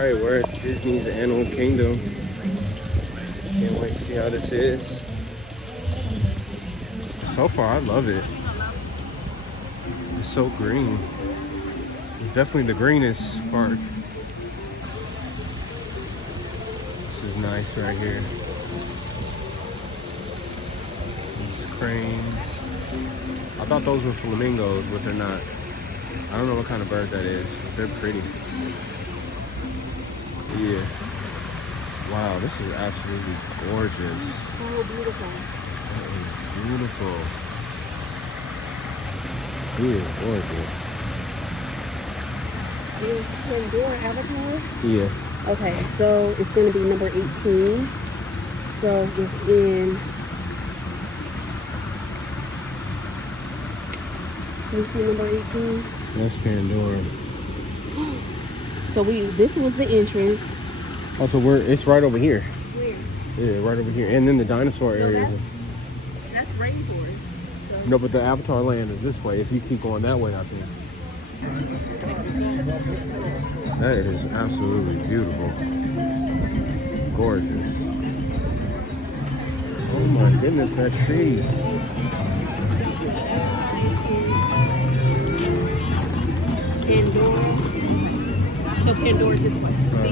Alright, we're at Disney's Animal Kingdom. Can't wait to see how this is. So far, I love it. It's so green. It's definitely the greenest park. This is nice right here. These cranes. I thought those were flamingos, but they're not. I don't know what kind of bird that is, but they're pretty. Yeah. Wow, this is absolutely gorgeous. So beautiful. That is beautiful. It is gorgeous. Is Pandora Avatar? Yeah. Okay, so it's going to be number 18. So it's in... Can you see number 18? That's Pandora. So this was the entrance. Oh, so it's right over here. Where? Yeah, right over here. And then the dinosaur area. That's rainforest. So. No, but the Avatar land is this way. If you keep going that way, I think. That is absolutely beautiful. Gorgeous. Oh my goodness, that tree. Pandora. So Pandora's this way. I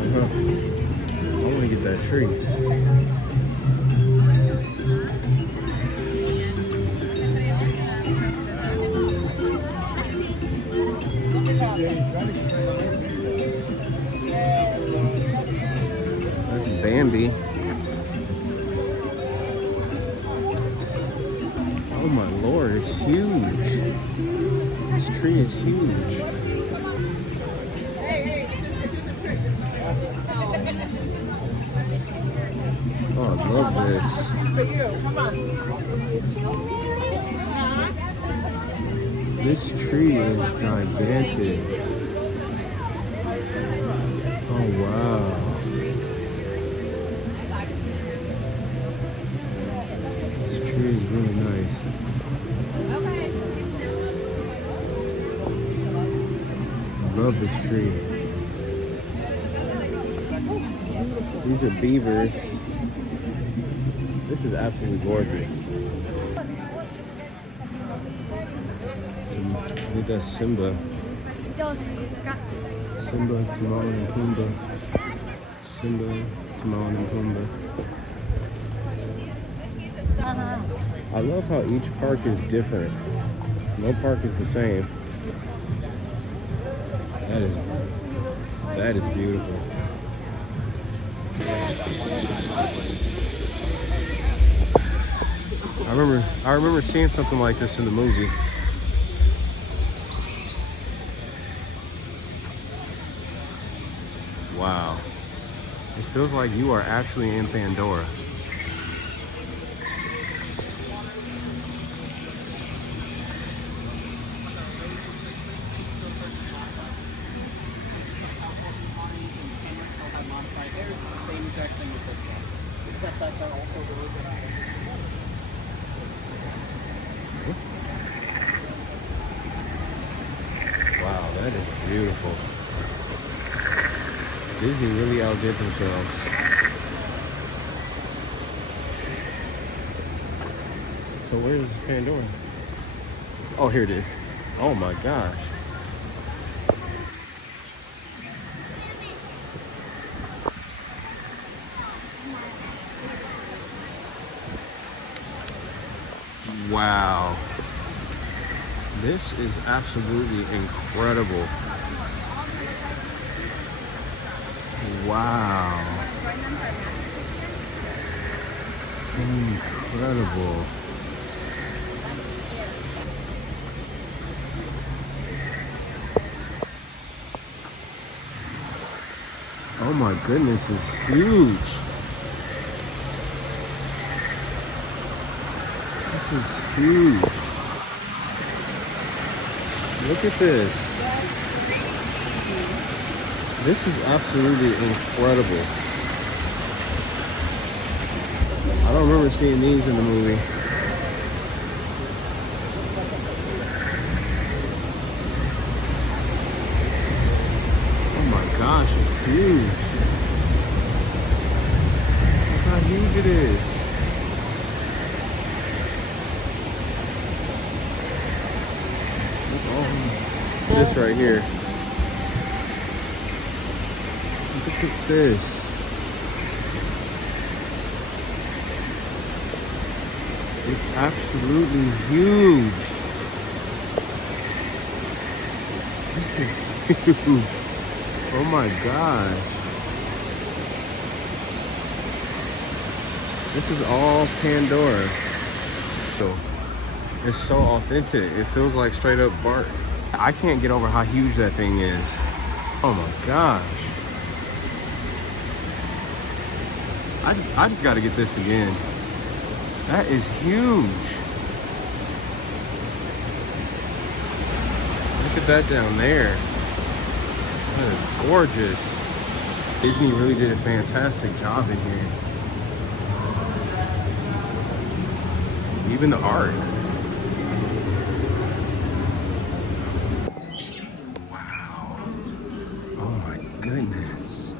want to get that tree. That's Bambi. Oh my Lord, it's huge. This tree is huge. Oh, I love this. This tree is gigantic. Oh, wow. This tree is really nice. I love this tree. These are beavers. This is absolutely gorgeous. Look at that Simba. Simba, Timon, and Pumbaa. Simba, Timon, and Pumbaa. I love how each park is different. No park is the same. That is beautiful. I remember seeing something like this in the movie. Wow. It feels like you are actually in Pandora. Wow, that is beautiful. Disney really outdid themselves. So where is Pandora? Oh, here it is. Oh my gosh. Wow. This is absolutely incredible. Wow. Incredible. Oh my goodness, it's huge. This is huge. Look at this. This is absolutely incredible. I don't remember seeing these in the movie. Oh my gosh, it's huge. this right here. Look at this. It's absolutely huge. This is huge. Oh my God. This is all Pandora. So it's so authentic. It feels like straight up bark. I can't get over how huge that thing is. Oh my gosh. I just gotta get this again. That is huge. Look at that down there. That is gorgeous. Disney really did a fantastic job in here. Even the art. Wow. Oh my goodness.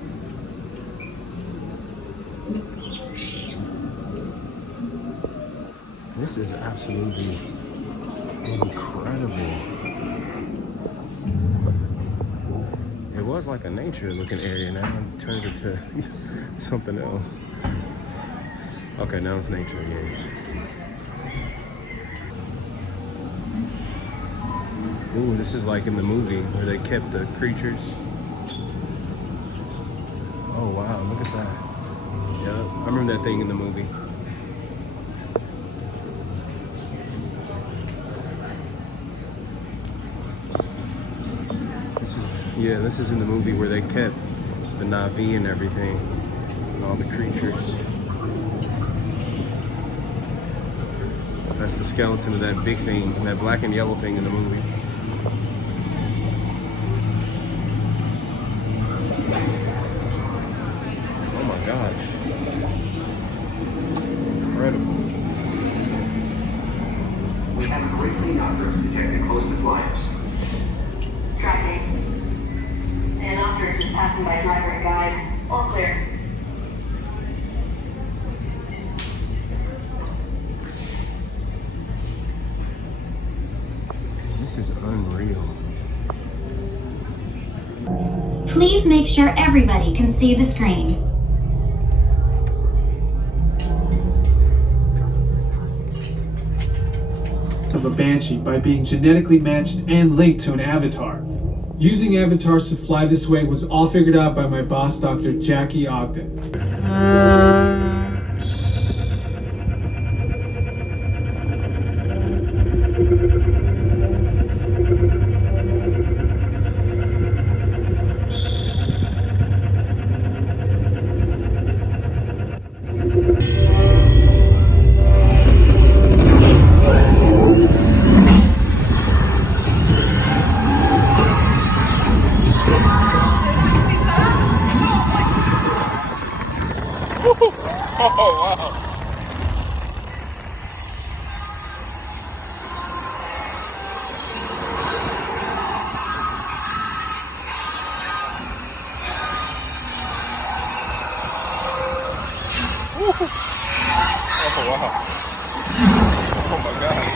This is absolutely incredible. It was like a nature looking area, now it turned into something else. Okay, now it's nature again. Ooh, this is like in the movie where they kept the creatures. Oh wow, look at that. Yeah, I remember that thing in the movie. This is in the movie where they kept the Na'vi and everything, and all the creatures. That's the skeleton of that big thing, that black and yellow thing in the movie. Oh my gosh. Incredible. We have a great lead Octors detected close to flyers. Tracking. An Octors is passing by driver and guide. All clear. This is unreal. Please make sure everybody can see the screen. Of a Banshee by being genetically matched and linked to an avatar. Using avatars to fly this way was all figured out by my boss, Dr. Jackie Ogden. Oh wow. Oh wow. Oh my God.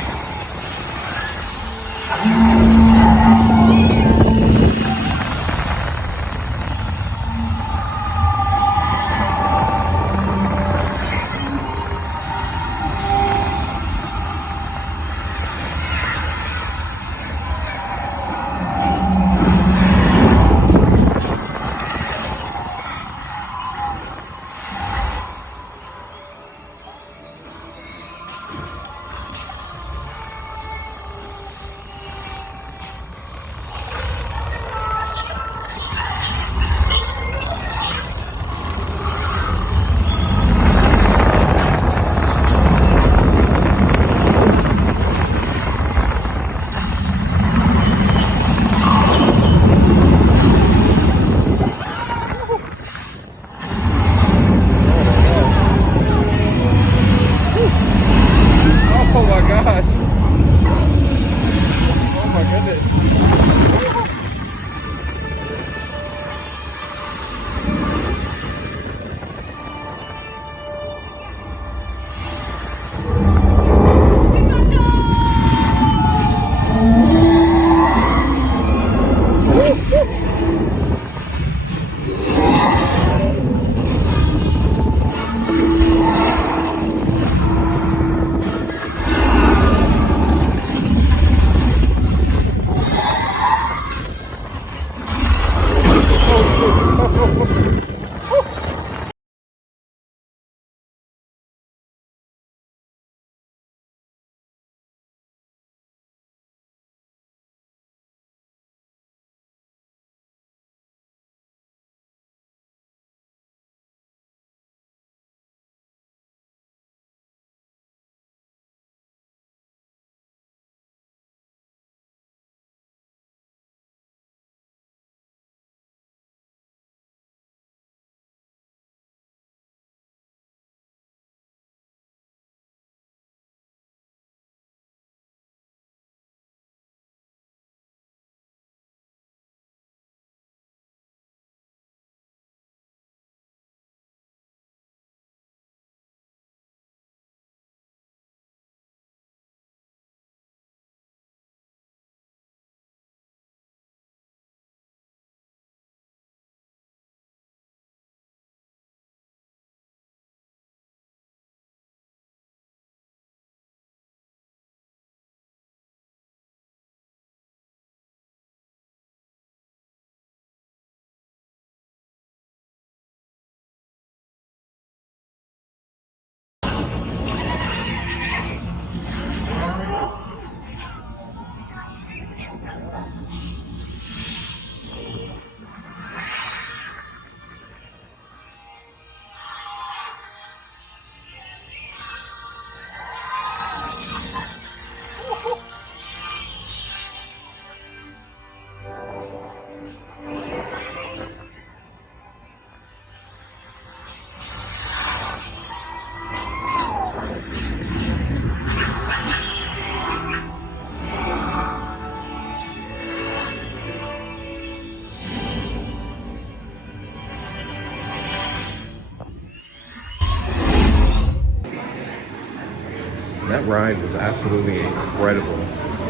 ride was absolutely incredible.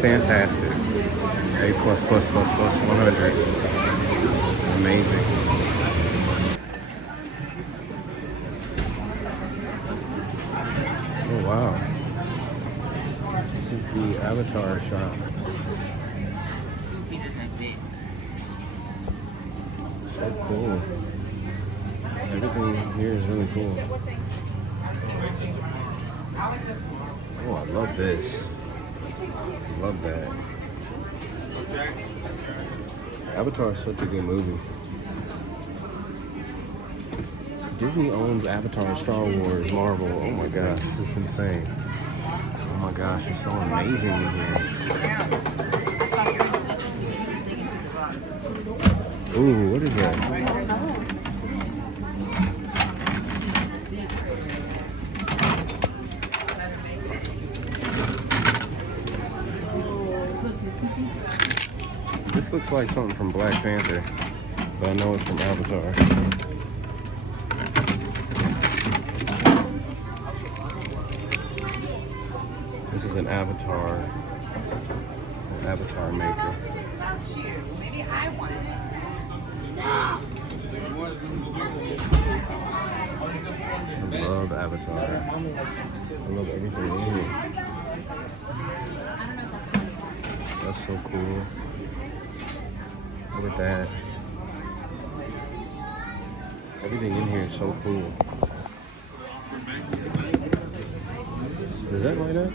Fantastic. A plus plus plus plus 100. Amazing. Oh wow. This is the Avatar shop. So cool. Everything here is really cool. Oh, I love this. Love that. Avatar is such a good movie. Disney owns Avatar, Star Wars, Marvel. Oh my gosh, this is insane. Oh my gosh, it's so amazing in here. Ooh, what is that? This looks like something from Black Panther, but I know it's from Avatar. This is an Avatar maker. Maybe I want it. I love Avatar. I love everything in here. That's so cool. Look at that. Everything in here is so cool. Does that light up?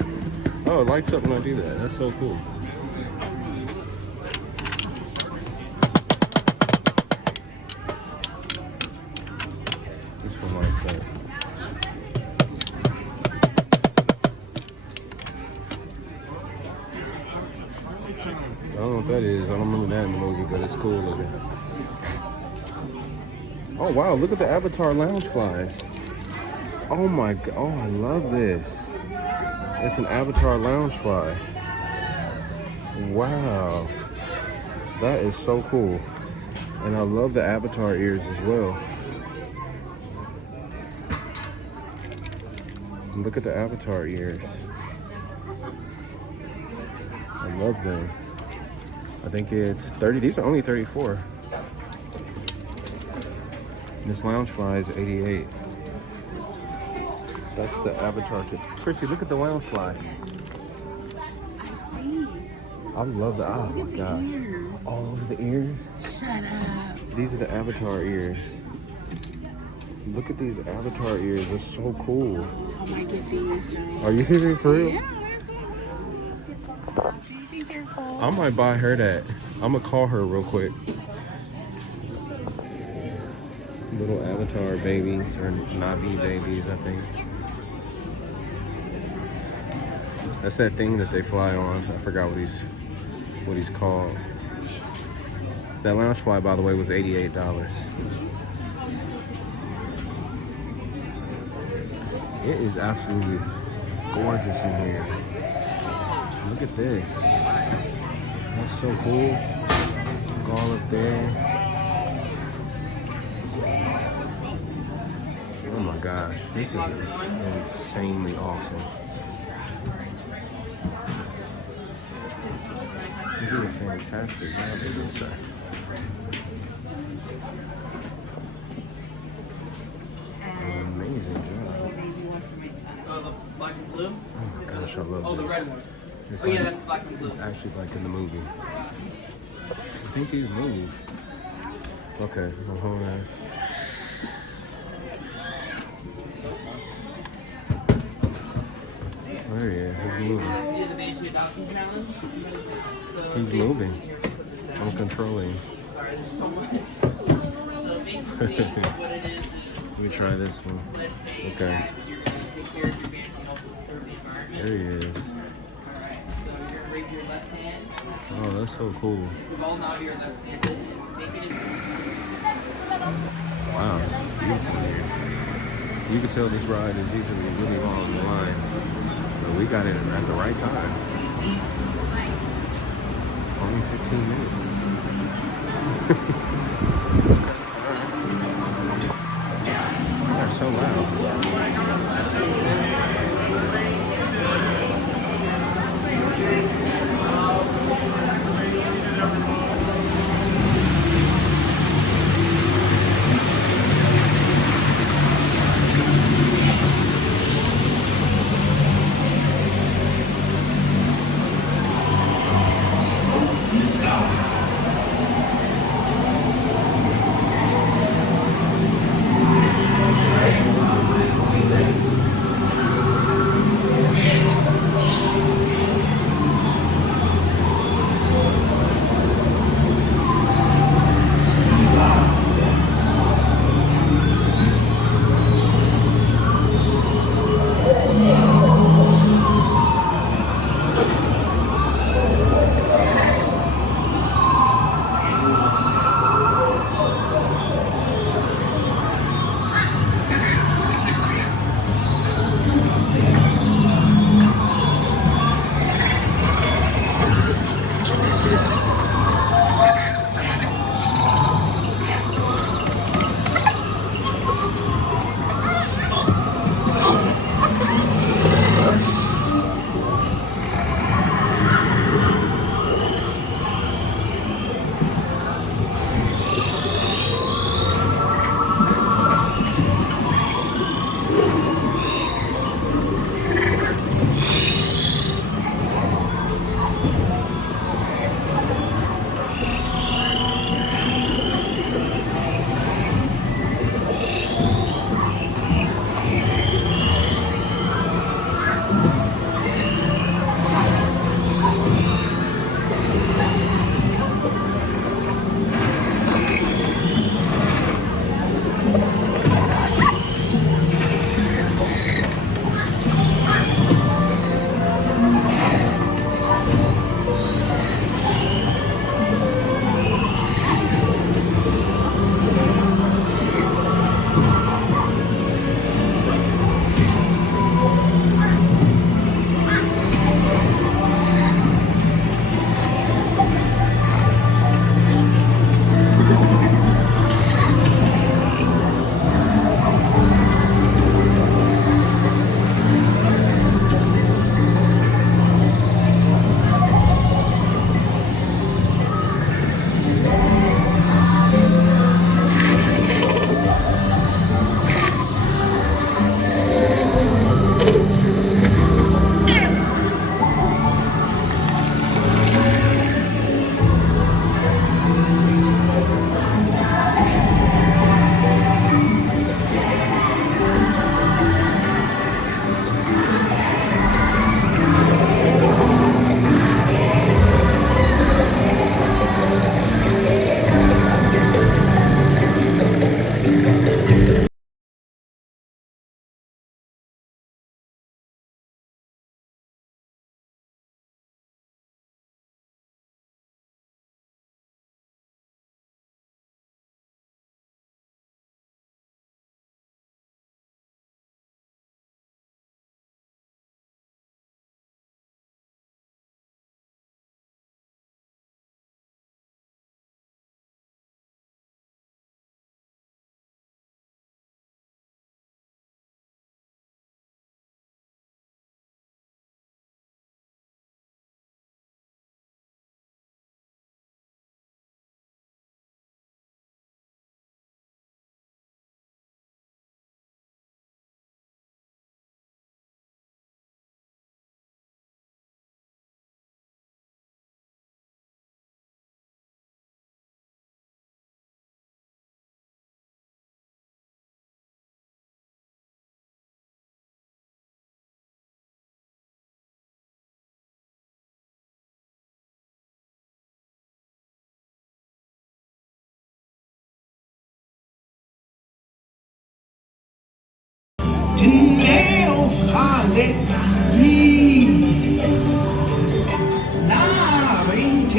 Oh, it lights up when I do that. That's so cool. This one lights up. I don't know what that is. I don't remember that in the movie, but it's cool looking. Oh wow, look at the Avatar lounge flies. Oh my god, oh I love this. It's an Avatar lounge fly. Wow. That is so cool. And I love the Avatar ears as well. And look at the Avatar ears. I love them. I think it's 30, these are only 34. This lounge fly is 88. That's the Avatar kit. Chrissy, look at the lounge fly. I see. I love the, oh my gosh. Oh, those are the ears? Shut up. These are the Avatar ears. Look at these Avatar ears, they're so cool. I might get these, Johnny. Are you serious for real? Yeah. Do you think they're cool? I might buy her that. I'm gonna call her real quick. Little Avatar babies, or Navi babies, I think. That's that thing that they fly on. I forgot what he's called. That lounge fly, by the way, was $88. It is absolutely gorgeous in here. Look at this. That's so cool. Go all up there. Oh my gosh, this is insanely awesome. You did a fantastic job with this, sir. Amazing job. The black and blue? Oh my gosh, I love Oh, the this. red one. It's Oh, yeah, like- that's black and blue. It's actually like in the movie. I think these move. Okay, well, hold on. There he is, he's moving. The Banshee Adoption Challenge. So He's basically, moving. here, put this down. I'm controlling. Sorry, there's so much. So basically, what it is Let me try this one. let's say Okay. that you're going to take care of your Banshee, also serve the environment. There he is. Alright, so you're going to raise your left hand. Oh, that's so cool. Move all now your left hand and make it as Wow, it's beautiful here. You can tell this ride is usually really long in the line, but we got it at the right time. Only 15 minutes. They're so loud.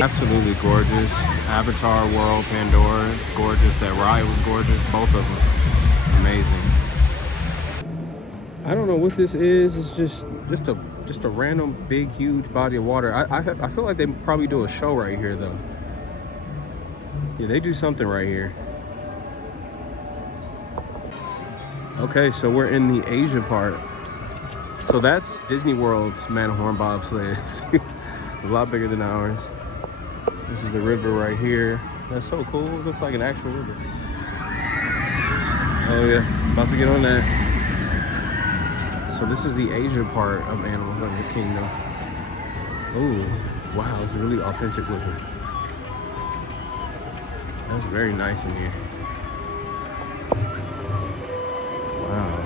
Absolutely gorgeous. Avatar World, Pandora, it's gorgeous. That ride was gorgeous. Both of them, amazing. I don't know what this is. It's just a random big huge body of water. I feel like they probably do a show right here though. Yeah, they do something right here. Okay, so we're in the Asia part. So that's Disney World's Matterhorn bobsleds. A lot bigger than ours. This is the river right here. That's so cool. It looks like an actual river. Oh yeah, about to get on that. So this is the Asia part of Animal Kingdom. Oh, wow, it's really authentic looking. That's very nice in here. Wow,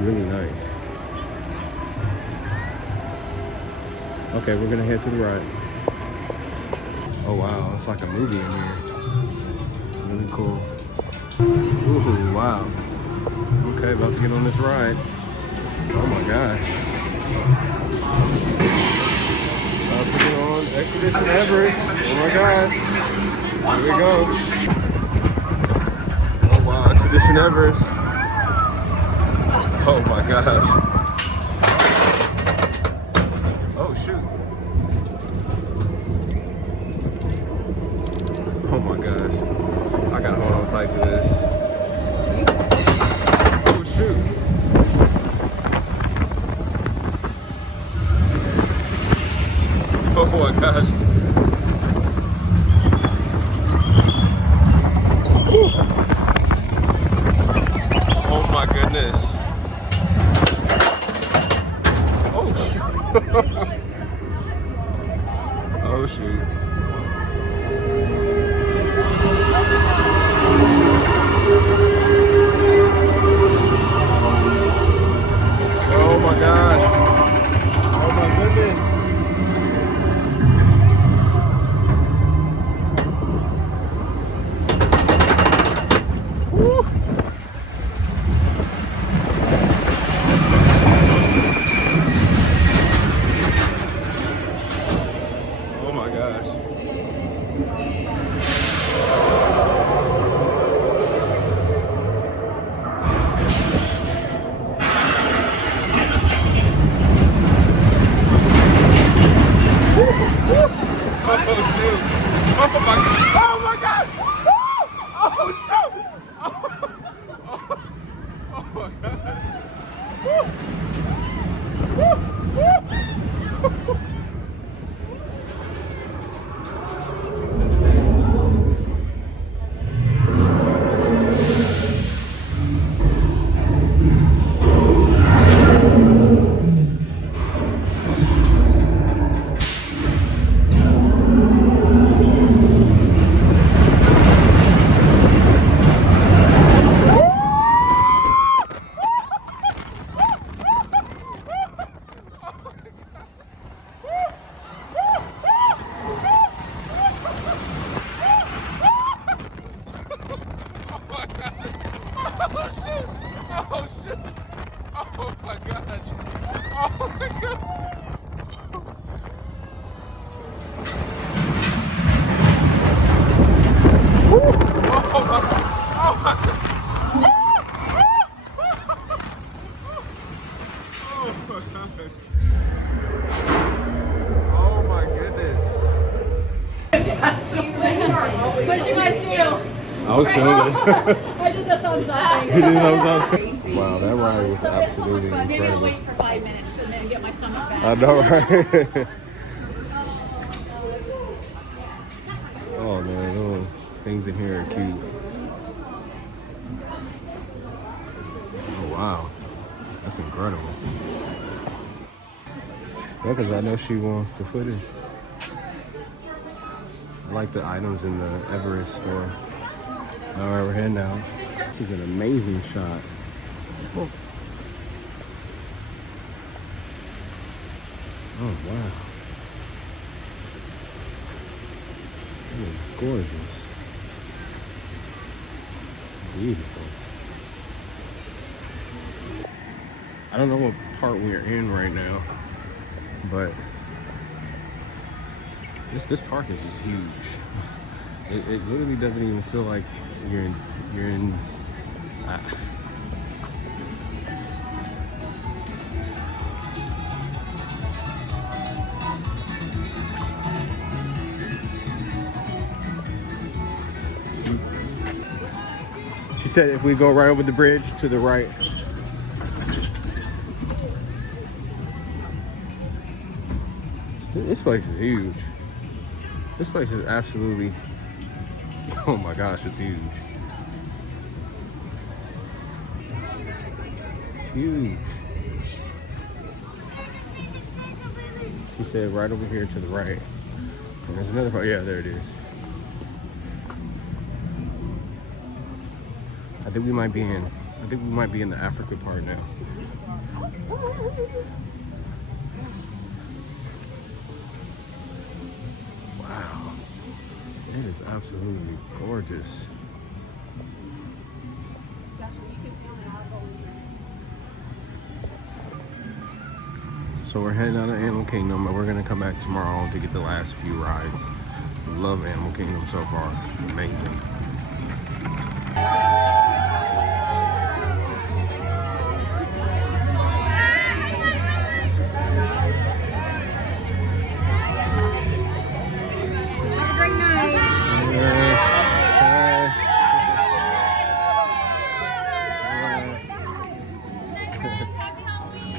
really nice. Okay, we're gonna head to the right. Oh wow, it's like a movie in here. Really cool. Ooh, wow. Okay, about to get on this ride. Oh my gosh. About to get on Expedition Everest. Oh my god. Here we go. Oh wow, Expedition Everest. Oh my gosh. Oh shoot. Oh my gosh. I gotta hold on tight to this. Oh shoot. Oh my gosh. Whew. Oh my goodness. Oh shoot. Oh shoot. Oh my gosh. Oh my goodness. Woo. Oh my gosh. Oh shoot! Oh my! Oh my God! Oh shoot! Oh my God! Oh shoot! Oh shoot! Oh my gosh! Oh my gosh! Oh my God! Oh my God! Oh my goodness! What did you guys do? I was filming. I did the thumbs up thing. You didn't know what I was on? Wow, that ride was absolutely Maybe I'll incredible. wait for 5 minutes and then get my stomach back. I know, right? Oh man, little things in here are cute. Oh wow, that's incredible. Yeah, because I know she wants the footage. I like the items in the Everest store. All right, we're heading out. This is an amazing shot. Oh, oh wow. That is gorgeous. Beautiful. I don't know what part we're in right now, but this park is just huge. It literally doesn't even feel like you're in. She said if we go right over the bridge to the right. This place is huge. This place is absolutely, oh my gosh, it's huge. Huge. She said right over here to the right. And there's another part, yeah, there it is. I think we might be in the Africa part now. Wow. It is absolutely gorgeous. So we're heading out of Animal Kingdom, and we're gonna come back tomorrow to get the last few rides. Love Animal Kingdom so far. Amazing.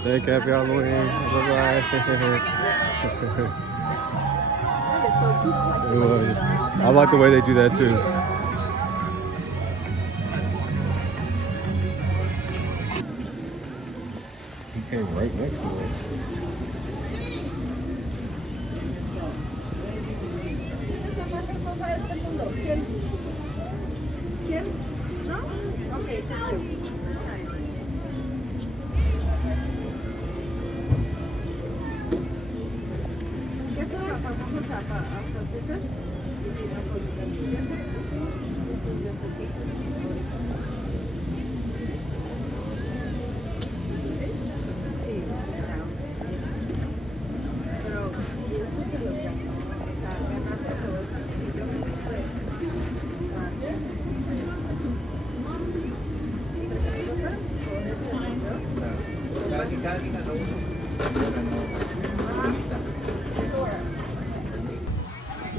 Thank you, happy Halloween. Bye-bye. It was. I like the way they do that too. He came right next to us. este fondo? ¿Quién? ¿Quién? ¿No? Ok, thank you. ¿Qué fue? Vamos a Pacific. Sí, vamos a pero y esto se los ganó, o sea, ganar por todos, y yo me fue, o sea, Cada quien ganó uno.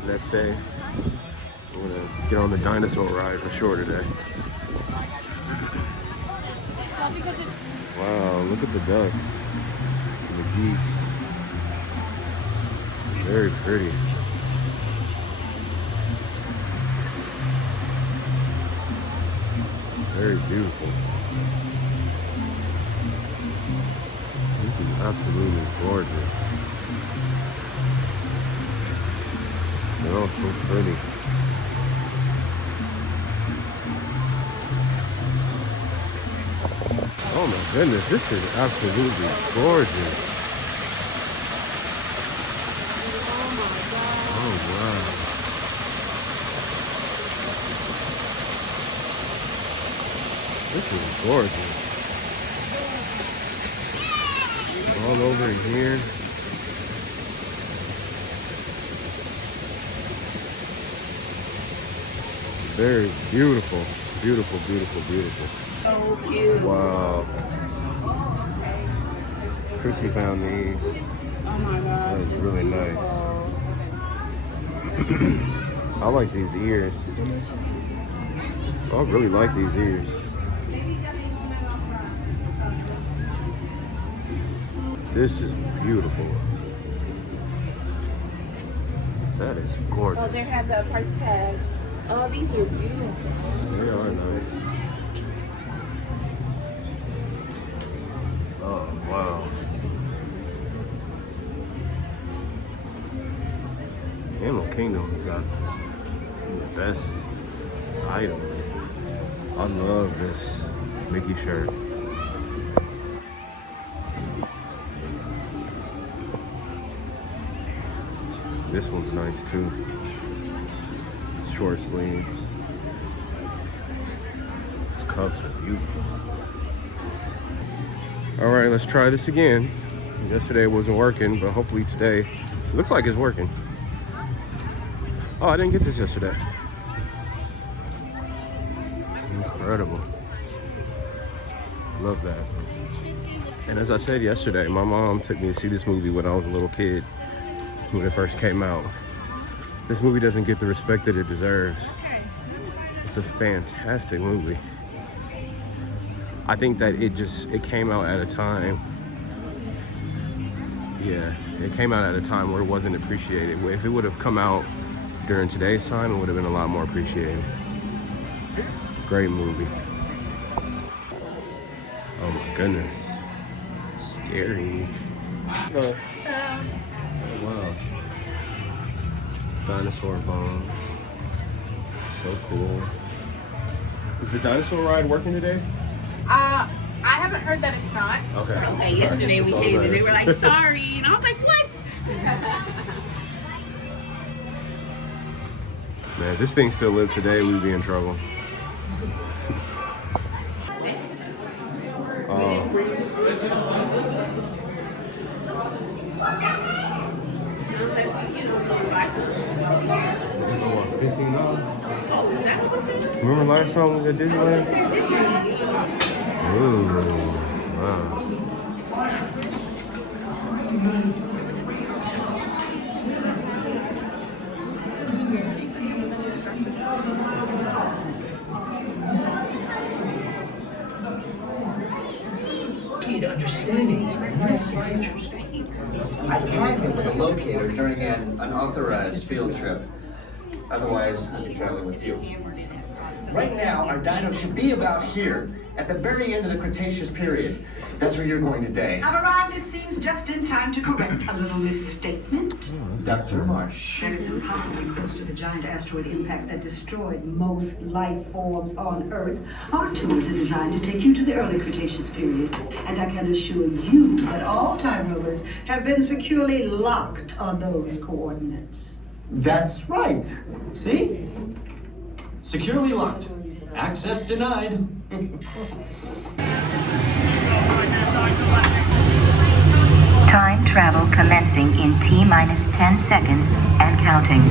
Next day, we're gonna get on the dinosaur ride for sure today. Wow, look at the ducks and the geese. Very pretty. Very beautiful. This is absolutely gorgeous. They're all so pretty. Oh my goodness, this is absolutely gorgeous. Oh wow. This is gorgeous. All over in here. Very beautiful. Beautiful, beautiful, beautiful. So cute. Wow. Chrissy found these. Oh my gosh. That is it's really nice. beautiful. I like these ears. I really like these ears. This is beautiful. That is gorgeous. Oh, they have the price tag. Oh, these are beautiful. They are nice. Oh, wow. Animal Kingdom has got the best items. I love this Mickey shirt. This one's nice too. Short sleeves. These cups are beautiful. All right, let's try this again. Yesterday it wasn't working, but hopefully today, it looks like it's working. Oh, I didn't get this yesterday. Incredible. Love that. And as I said yesterday, my mom took me to see this movie when I was a little kid, when it first came out. This movie doesn't get the respect that it deserves. It's a fantastic movie. I think that it came out at a time. Yeah, it came out at a time where it wasn't appreciated. If it would have come out during today's time, it would have been a lot more appreciated. Great movie. Oh my goodness. Scary. Wow. Dinosaur bones. So cool. Is the dinosaur ride working today? I haven't heard that it's not. Okay. So, like, yesterday we That's all came that and they is. were like, sorry. And I was like, what? Man, if this thing still lived today, we'd be in trouble. Oh. $15. Remember last time we was at Disneyland? Ooh, wow. Key to understanding these magnificent creatures. I tagged him with a locator during an unauthorized field trip. Otherwise, I'd be traveling with you. Right now, our dino should be about here, at the very end of the Cretaceous period. That's where you're going today. I've arrived, it seems, just in time to correct a little misstatement. Dr. Marsh. That is impossibly close to the giant asteroid impact that destroyed most life forms on Earth. Our tours are designed to take you to the early Cretaceous period, and I can assure you that all time rovers have been securely locked on those coordinates. That's right. See? Securely locked. Access denied. Time travel commencing in T-minus 10 seconds and counting.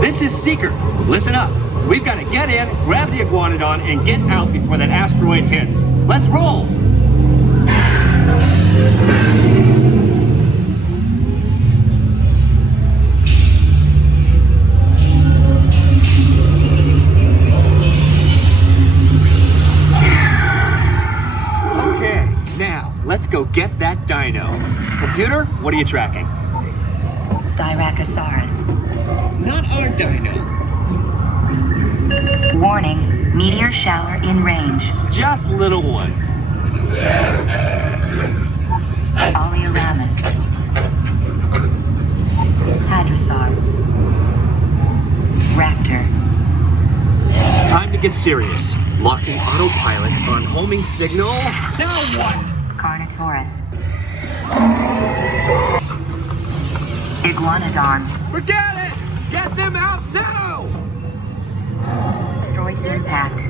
This is Seeker. Listen up. We've got to get in, grab the iguanodon, and get out before that asteroid hits. Let's roll! Okay, now, let's go get that dino. Computer, what are you tracking? Styracosaurus. Not our dino. Warning, meteor shower in range. Just little one. Oleoramus. Hadrosaur. Raptor. Time to get serious. Locking autopilot on homing signal. Now what? Carnotaurus. Iguanodon. Forget it! Get them out now! Asteroid impact.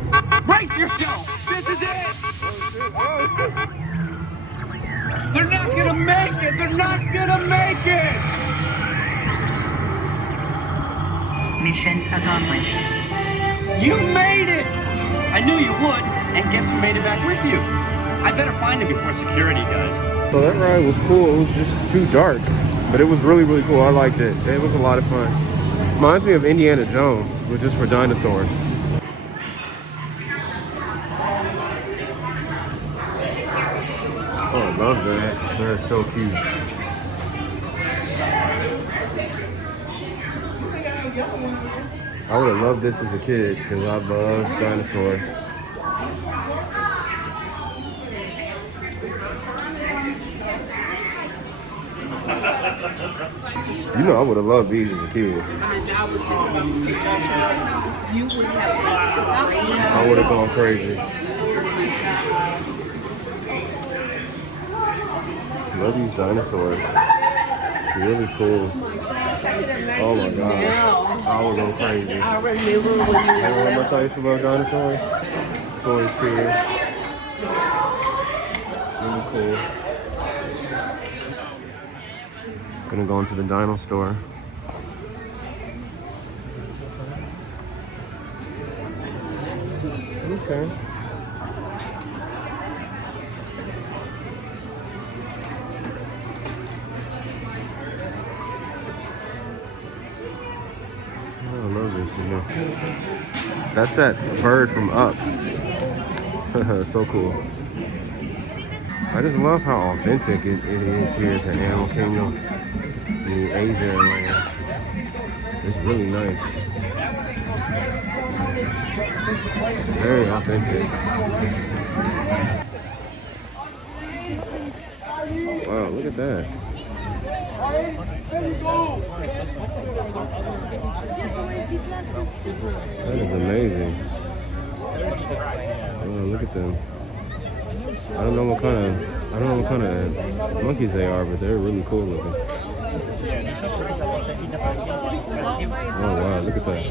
Brace yourself! This is it! They're not gonna make it! They're not gonna make it! Mission accomplished. You made it! I knew you would, and guess who made it back with you? I better find him before security does. So that ride was cool. It was just too dark, but it was really, really cool. I liked it. It was a lot of fun. Reminds me of Indiana Jones, but just for dinosaurs. Oh, I love that. That's so cute. I would have loved this as a kid because I love dinosaurs. You know, I would have loved these as a kid. I was just about to say, Joshua, you would have. I would have gone crazy. Love these dinosaurs. Really cool. Oh my gosh. I would go crazy. I remember when you How much I used to love dinosaurs? Toys here. Really cool. Gonna go into the dino store. Okay. I love this, you know. That's that bird from Up. So cool. I just love how authentic it is here at the Animal Kingdom in the Asia land. It's really nice. Very authentic. Wow, look at that. That is amazing. Oh, look at them. I don't know what kind of monkeys they are, but they're really cool looking. Oh wow, look at that.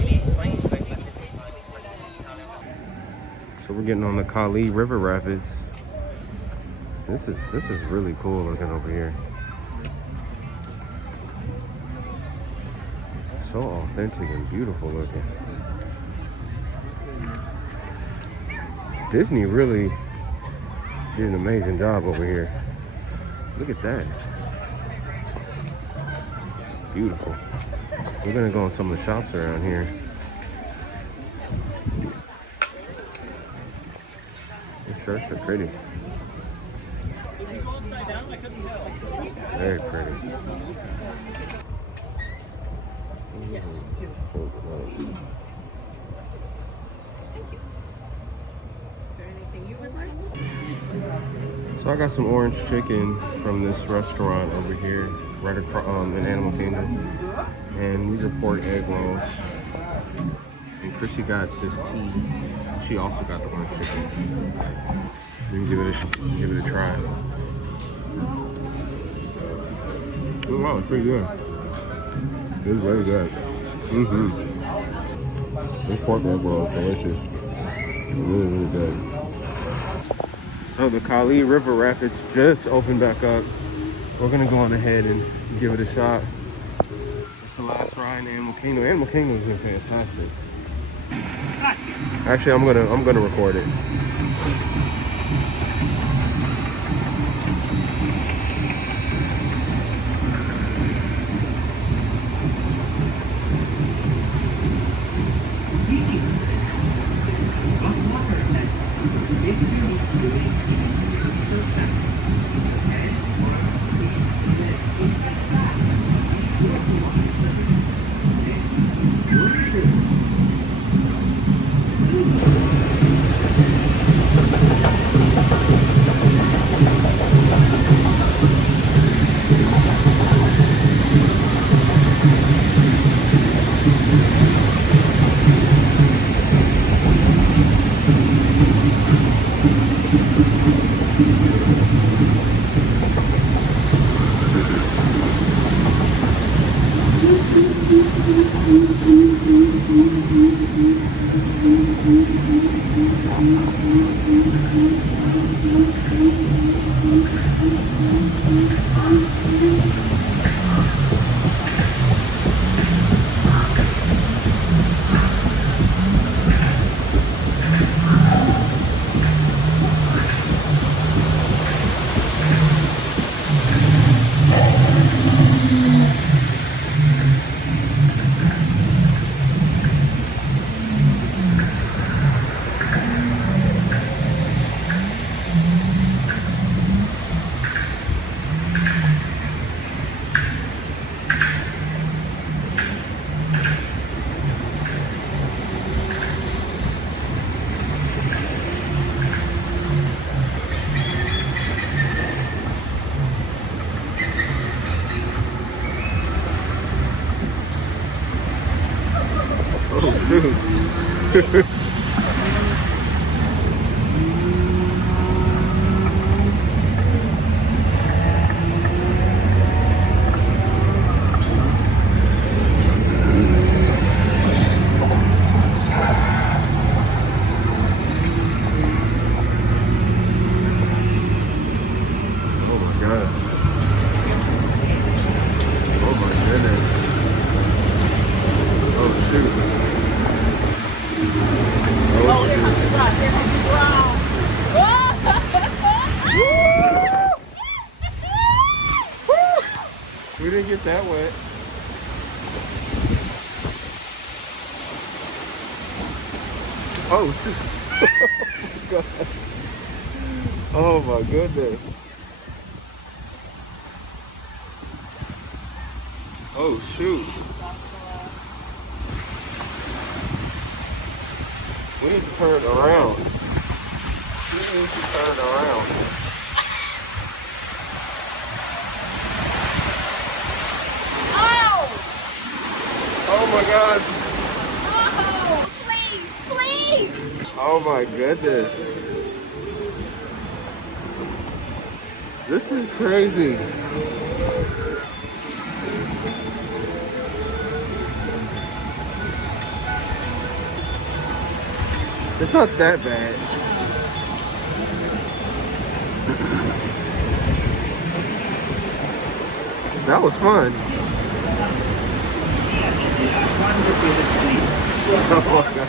So we're getting on the Kali River Rapids. This is really cool looking over here. So authentic and beautiful looking. Disney really did an amazing job over here. Look at that. It's beautiful. We're gonna go in some of the shops around here. The shirts are pretty. Very pretty. Yes. Is there anything you would like? So I got some orange chicken from this restaurant over here, right across in Animal Kingdom, and these are pork egg rolls. And Chrissy got this tea. She also got the orange chicken. We can give it a try. Oh wow, it's pretty good. It's very good. This pork egg roll is delicious. Really, really good. So the Kali River Rapids just opened back up. We're gonna go on ahead and give it a shot. It's the last ride in Animal Kingdom. Animal Kingdom has been fantastic. Actually, I'm gonna record it. Oh shoot. Oh my god. Oh my goodness. Oh shoot. Oh, here comes the ride. Here comes the ride. We didn't get that wet. Oh shoot. Oh my goodness. Oh shoot. We need to turn around. We need to turn around. Oh! Oh my god. Oh! Please! Please! Oh my goodness. This is crazy. It's not that bad. That was fun. Oh my God.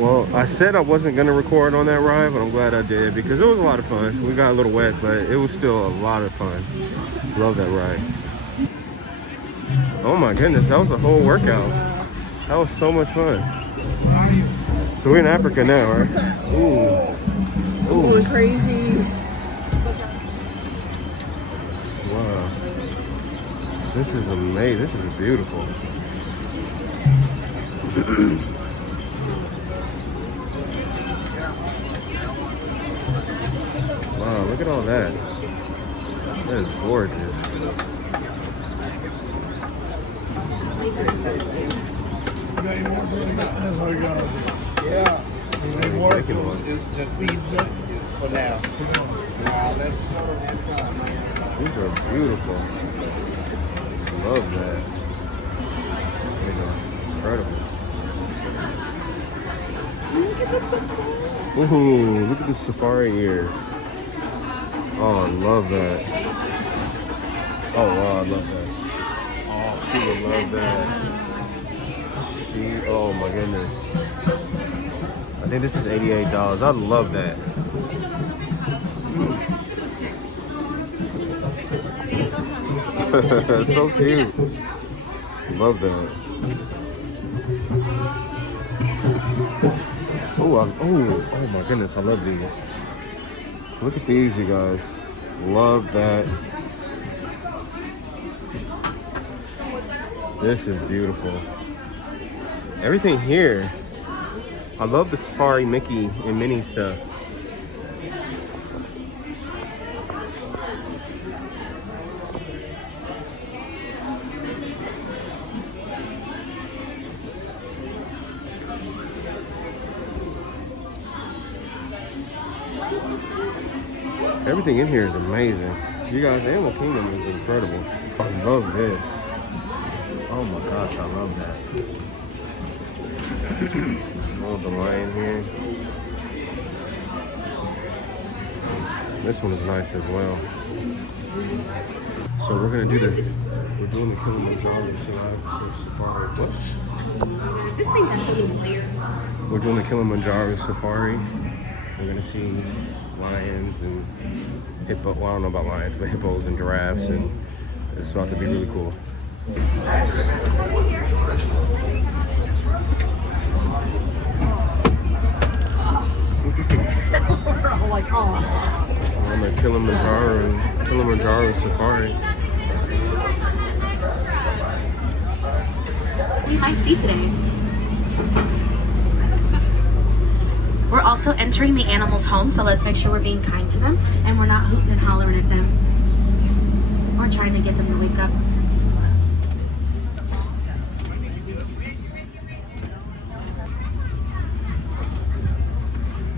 Well, I said I wasn't going to record on that ride, but I'm glad I did because it was a lot of fun. We got a little wet, but it was still a lot of fun. Love that ride. Oh my goodness, that was a whole workout. That was so much fun. So we're in Africa now, right? Ooh. Ooh, it's crazy. This is amazing. This is beautiful. Wow, look at all that. That is gorgeous. Yeah. Just these for now. These are beautiful. Love that. These are incredible. Look at the safari. Ooh, look at the safari ears. Oh, I love that. Oh wow, I love that. Oh, she would love that. Oh my goodness. I think this is $88. I love that. That's so cute. Love that. Oh my goodness, I love these. Look at these, you guys. Love that. This is beautiful. Everything here. I love the Safari Mickey and Minnie stuff. Everything in here is amazing. You guys, Animal Kingdom is incredible. I love this. Oh my gosh, I love that. Love the lion here. This one is nice as well. So we're doing the Kilimanjaro Safari. What? This thing got so many layers. We're doing the Kilimanjaro Safari. We're gonna see lions and hippo. Well, I don't know about lions, but hippos and giraffes, and it's about to be really cool. On the Kilimanjaro Safari. We might see today. We're also entering the animals' home, so let's make sure we're being kind to them and we're not hooting and hollering at them. We're trying to get them to wake up.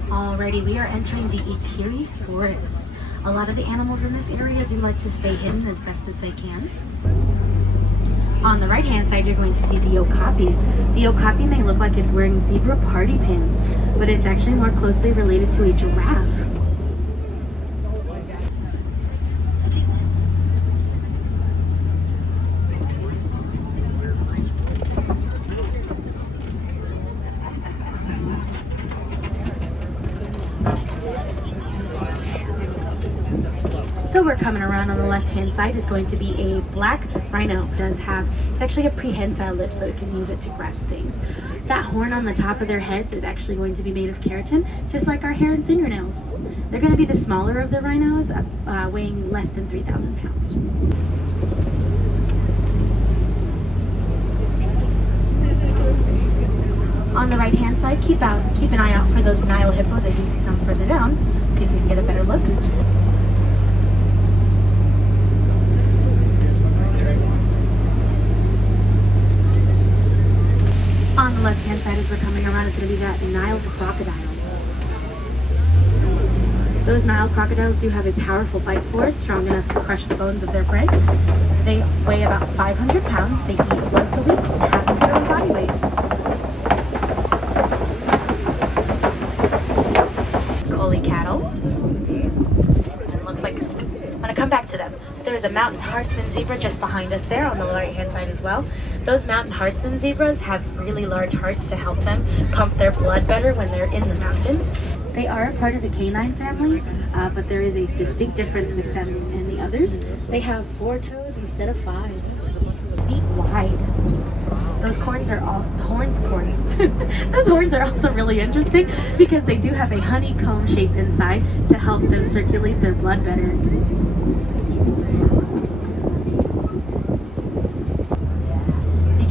Alrighty, we are entering the Itiri Forest. A lot of the animals in this area do like to stay hidden as best as they can. On the right-hand side, you're going to see the okapi. The okapi may look like it's wearing zebra party pants, but it's actually more closely related to a giraffe. So we're coming around. On the left-hand side is going to be a black rhino. It's actually a prehensile lip, so it can use it to grasp things. That horn on the top of their heads is actually going to be made of keratin, just like our hair and fingernails. They're going to be the smaller of the rhinos, weighing less than 3,000 pounds. On the right-hand side, keep an eye out for those Nile hippos. I do see some further down. See if we can get a better look. On the left-hand side, as we're coming around, is going to be that Nile crocodile. Those Nile crocodiles do have a powerful bite force, strong enough to crush the bones of their prey. They weigh about 500 pounds. They eat once a week, half of their own body weight. Collie cattle. It looks like I'm going to come back to them. There's a mountain hartsman zebra just behind us there on the right-hand side as well. Those mountain hartsman zebras have really large hearts to help them pump their blood better when they're in the mountains. They are a part of the canine family, but there is a distinct difference with them and the others. They have 4 toes instead of 5. Feet wide. Those horns are Those horns are also really interesting because they do have a honeycomb shape inside to help them circulate their blood better.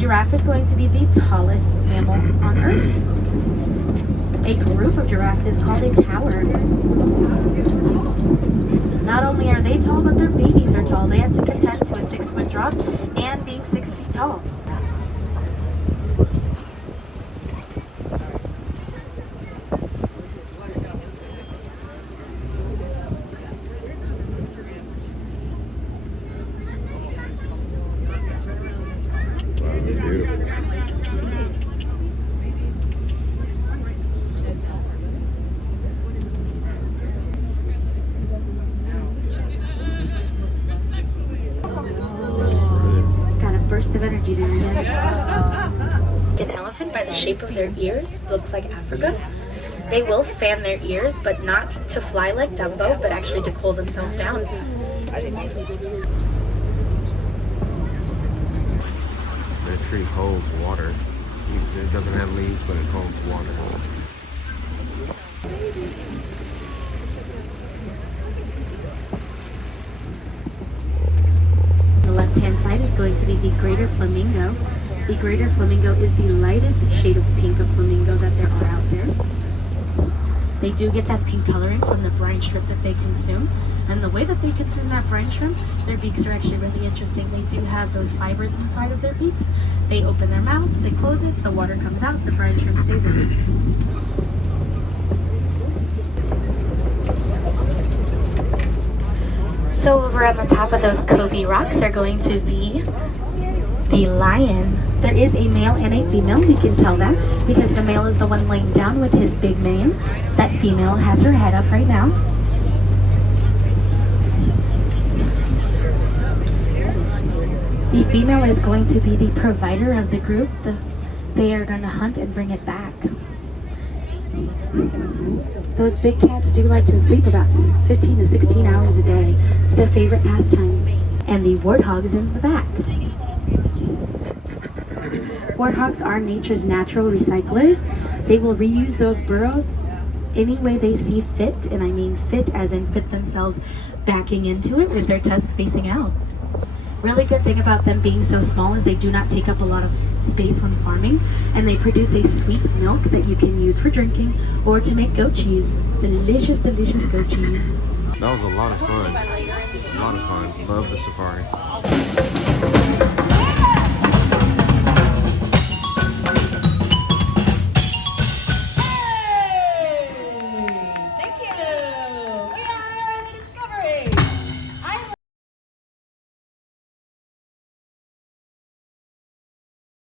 giraffe is going to be the tallest mammal on Earth. A group of giraffe is called a tower. Not only are they tall, but their babies are tall. They have to contend to a 6-foot drop and being 6 feet tall. Burst of energy there, yes. An elephant, by the shape of their ears, looks like Africa. They will fan their ears, but not to fly like Dumbo, but actually to cool themselves down. That tree holds water. It doesn't have leaves, but it holds water. The left-hand side is going to be the greater flamingo. The greater flamingo is the lightest shade of pink of flamingo that there are out there. They do get that pink coloring from the brine shrimp that they consume. And the way that they consume that brine shrimp, their beaks are actually really interesting. They do have those fibers inside of their beaks. They open their mouths, they close it, the water comes out, the brine shrimp stays in it. So over on the top of those Kobe rocks are going to be the lion. There is a male and a female. We can tell that because the male is the one laying down with his big mane. That female has her head up right now. The female is going to be the provider of the group. They are going to hunt and bring it back. Those big cats do like to sleep about 15 to 16 hours a day. It's their favorite pastime. And the warthog's in the back. Warthogs are nature's natural recyclers. They will reuse those burrows any way they see fit, and I mean fit as in fit themselves backing into it with their tusks facing out. Really good thing about them being so small is they do not take up a lot of space when farming, and they produce a sweet milk that you can use for drinking or to make goat cheese. Delicious, delicious goat cheese. That was a lot of fun. A lot of fun. Love the safari.